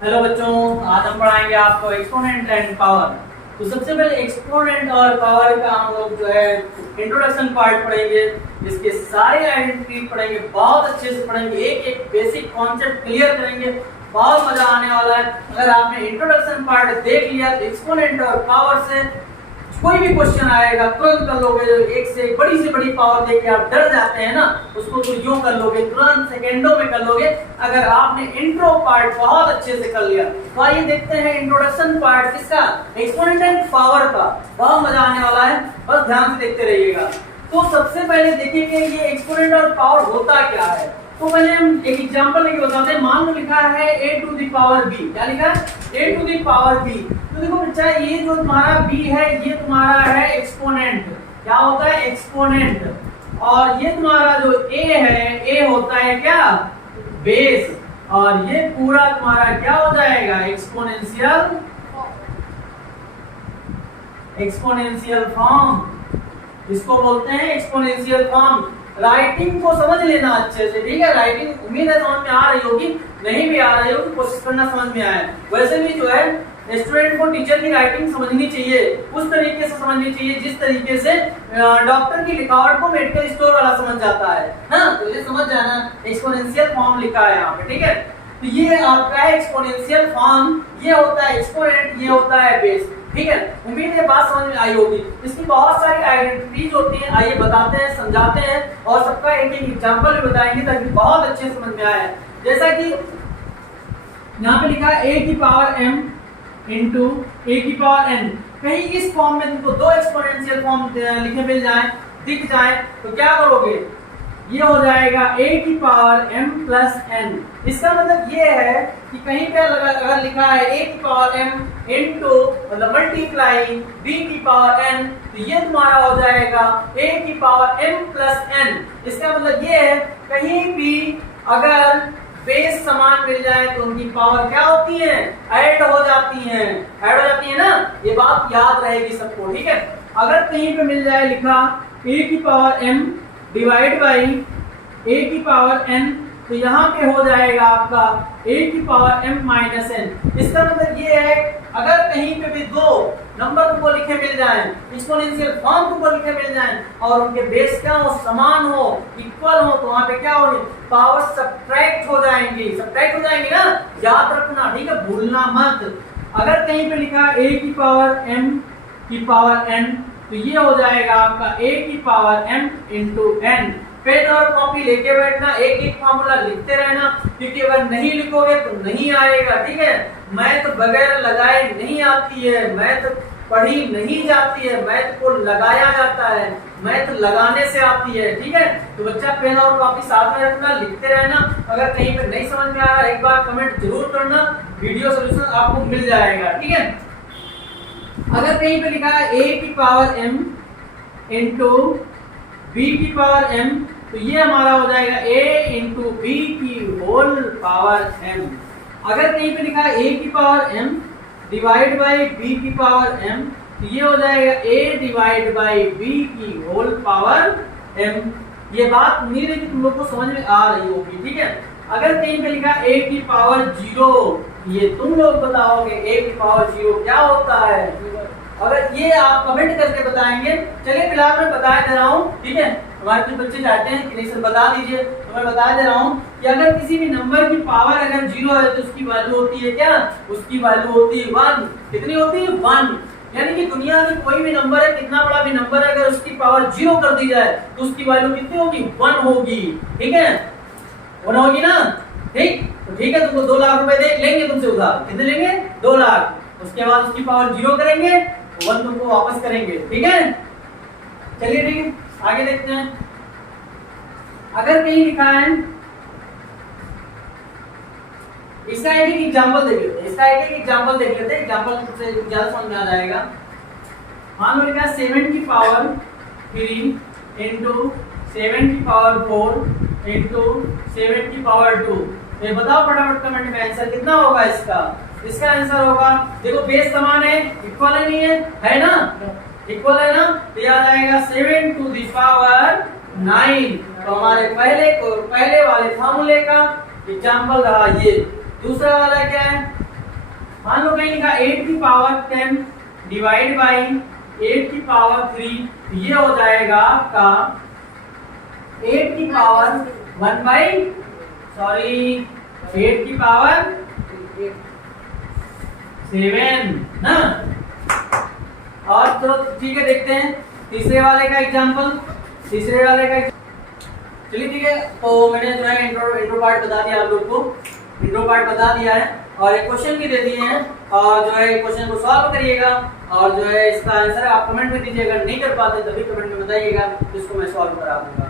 Hello बच्चों, आज हम पढ़ाएंगे आपको एक्सपोनेंट एंड पावर। तो सबसे पहले एक्सपोनेंट और पावर का हम लोग जो है इंट्रोडक्शन पार्ट पढ़ेंगे। इसके सारे आइडेंटिटी पढ़ेंगे, बहुत अच्छे से पढ़ेंगे, एक एक बेसिक कॉन्सेप्ट क्लियर करेंगे, बहुत मजा आने वाला है। अगर आपने इंट्रोडक्शन पार्ट देख लिया तो एक्सपोनेंट और पावर से कोई भी क्वेश्चन आएगा तुरंत कर लोगे। जो एक से बड़ी पावर देके आप डर जाते हैं ना, उसको तो यूं कर लोगे, तुरंत सेकेंडों में कर लोगे अगर आपने इंट्रो पार्ट बहुत अच्छे से कर लिया। तो आइए देखते हैं इंट्रोडक्शन पार्ट किसका, एक्सपोनेंट एंड पावर का। बहुत मजा आने वाला है, बस ध्यान से देखते रहिएगा। तो सबसे पहले देखेंगे ये एक्सपोनेंट और पावर होता क्या है। तो पहले हम एक एग्जांपल लेके बताते हैं। मान लो लिखा है a to the power b, क्या लिखा है a to the power b। तो देखो बच्चा, ये जो तुम्हारा b है ये तुम्हारा है एक्सपोनेंट। क्या होता है एक्सपोनेंट। और ये तुम्हारा जो a है, a होता है क्या बेस। और ये पूरा तुम्हारा क्या हो जाएगा एक्सपोनेंशियल फॉर्म। इसको बोलते हैं एक्सपोनेंशियल फॉर्म। राइटिंग को समझ लेना अच्छे से, ठीक है। राइटिंग उम्मीद है समझ में आ रही होगी, नहीं भी आ रही होगी कोशिश करना समझ में आए। वैसे भी जो है स्टूडेंट को टीचर की राइटिंग समझनी चाहिए, उस तरीके से समझनी चाहिए जिस तरीके से डॉक्टर की लिखावट को मेडिकल स्टोर वाला समझ जाता है ना। तो ये समझ जाना एक्सपोनेंशियल फॉर्म लिखा है यहाँ पे, ठीक है। तो ये आपका है एक्सपोनेंशियल फॉर्म, ये होता है एक्सपोनेंट, ये होता है बेस, ठीक है। उम्मीद है बात समझ में आई होगी। इसकी बहुत सारी आइडेंटिटीज होती हैं, आइए बताते हैं, समझाते हैं और सबका एक एक एग्जांपल भी बताएंगे ताकि बहुत अच्छे से समझ में आए। जैसा कि यहाँ पे लिखा है a की पावर m इंटू a की पावर n। कहीं इस फॉर्म में तुमको दो एक्सपोनेंशियल फॉर्म लिखे मिल जाए, दिख जाए, तो क्या करोगे, ये हो जाएगा a की पावर m प्लस n। इसका मतलब ये है कि कहीं पे अगर लिखा है a की पावर m इंटू मतलब मल्टीप्लाई b की पावर n, तो ये तुम्हारा हो जाएगा a की पावर m प्लस n। इसका मतलब ये है कहीं भी अगर बेस समान मिल जाए तो उनकी पावर क्या होती है, ऐड हो जाती है, ऐड हो जाती है ना। ये बात याद रहेगी सबको, ठीक है। अगर कहीं पे मिल जाए लिखा a की power m divide by a की पावर n, तो यहाँ पे हो जाएगा आपका a की पावर m माइनस n। इसका मतलब ये है अगर कहीं पे भी दो नंबर तुमको लिखे मिल जाएं, एक्सपोनेंशियल फॉर्म तुमको लिखे मिल जाएं और उनके बेस क्या हो, समान हो, इक्वल हो, तो वहाँ पे क्या होगी, पावर सब्ट्रैक्ट हो जाएंगी, सब्ट्रैक्ट हो जाएंगी ना, याद रखना, ठीक है, भूलना मत। अगर कहीं पे लिखा a की पावर m की पावर n, तो ये हो जाएगा आपका a की power m into n। Pen और कॉपी लेके बैठना, एक एक फार्मूला लिखते रहना, क्योंकि अगर नहीं लिखोगे तो नहीं आएगा, ठीक है। मैथ बगैर लगाए नहीं आती है, मैथ पढ़ी नहीं जाती है, मैथ को लगाया जाता है, मैथ लगाने से आती है, ठीक है। तो बच्चा पेन और कॉपी साथ में रखना, लिखते रहना। अगर कहीं पे नहीं समझ में आ रहा एक बार कमेंट जरूर करना, वीडियो सोल्यूशन आपको मिल जाएगा, ठीक है। अगर कहीं पे लिखा है a की पावर m इंटू b की पावर m, तो ये हमारा हो जाएगा a इंटू b की होल पावर m। अगर कहीं पे लिखा है a की power m divide by b की पावर m, तो ये हो जाएगा a डिवाइड बाई b की होल पावर m। ये बात उम्मीद है कि तुम लोग को समझ में आ रही होगी, ठीक है। अगर कहीं पे लिखा है a की पावर 0, ये तुम लोग बताओगे a की पावर 0 क्या होता है। अगर ये आप कमेंट करके बताएंगे, चलिए फिलहाल मैं बता दे रहा हूँ, ठीक है। हमारे कुछ बच्चे चाहते हैं कि सर बता दीजिए, तो मैं बता दे रहा हूँ कि अगर किसी भी नंबर की पावर अगर 0 है तो उसकी वैल्यू होती है क्या, उसकी वैल्यू होती है 1। कितनी होती है 1। यानी कि दुनिया में कोई भी नंबर है, कितना बड़ा भी नंबर है, अगर उसकी पावर 0 कर दी जाए तो उसकी वैल्यू कितनी होगी, 1 होगी, ठीक है, 1 होगी ना, ठीक। तो ठीक है, तुमको 2 लाख रुपए दे लेंगे तुमसे उधार, कितने लेंगे, 2 लाख। उसके बाद उसकी पावर 0 करेंगे, 1 तुमको वापस करेंगे, ठीक है। चलिए ठीक है, आगे देखते हैं। अगर कहीं लिखा है, इसका एक एग्जांपल देख लेते हैं, इसका एक एग्जांपल देख लेते हैं, एग्जांपल से ज्यादा समझ में आ जाएगा। मान लो लिखा है 7 की पावर 3 इंटू 7 की पावर 4 इंटू 7 की पावर 2। ये बताओ फटाफट कमेंट में आंसर कितना होगा इसका। इसका आंसर होगा, देखो बेस समान है, इक्वल है, नहीं है ना, इक्वल है ना, तो याद आएगा 7 टू द पावर 9। तो हमारे पहले वाले फार्मूले का एग्जांपल रहा ये। दूसरा वाला क्या है, मान लो कहीं लिखा 8 की पावर 10 डिवाइड बाई 8 की पावर 3, ये हो जाएगा आपका 8 की पावर 1 बाई 8 की पावर 7 ना। और तो ठीक है, देखते हैं तीसरे वाले का एग्जांपल। चलिए ठीक है, तो मैंने जो है इंट्रो पार्ट बता दिया आप लोग को, इंट्रो पार्ट बता दिया है और एक क्वेश्चन भी दे दिए हैं और जो है क्वेश्चन को सॉल्व करिएगा और जो है इसका आंसर आप कमेंट में दीजिएगा। नहीं कर पाते तभी कमेंट में बताइएगा, जिसको मैं सॉल्व करा दूंगा।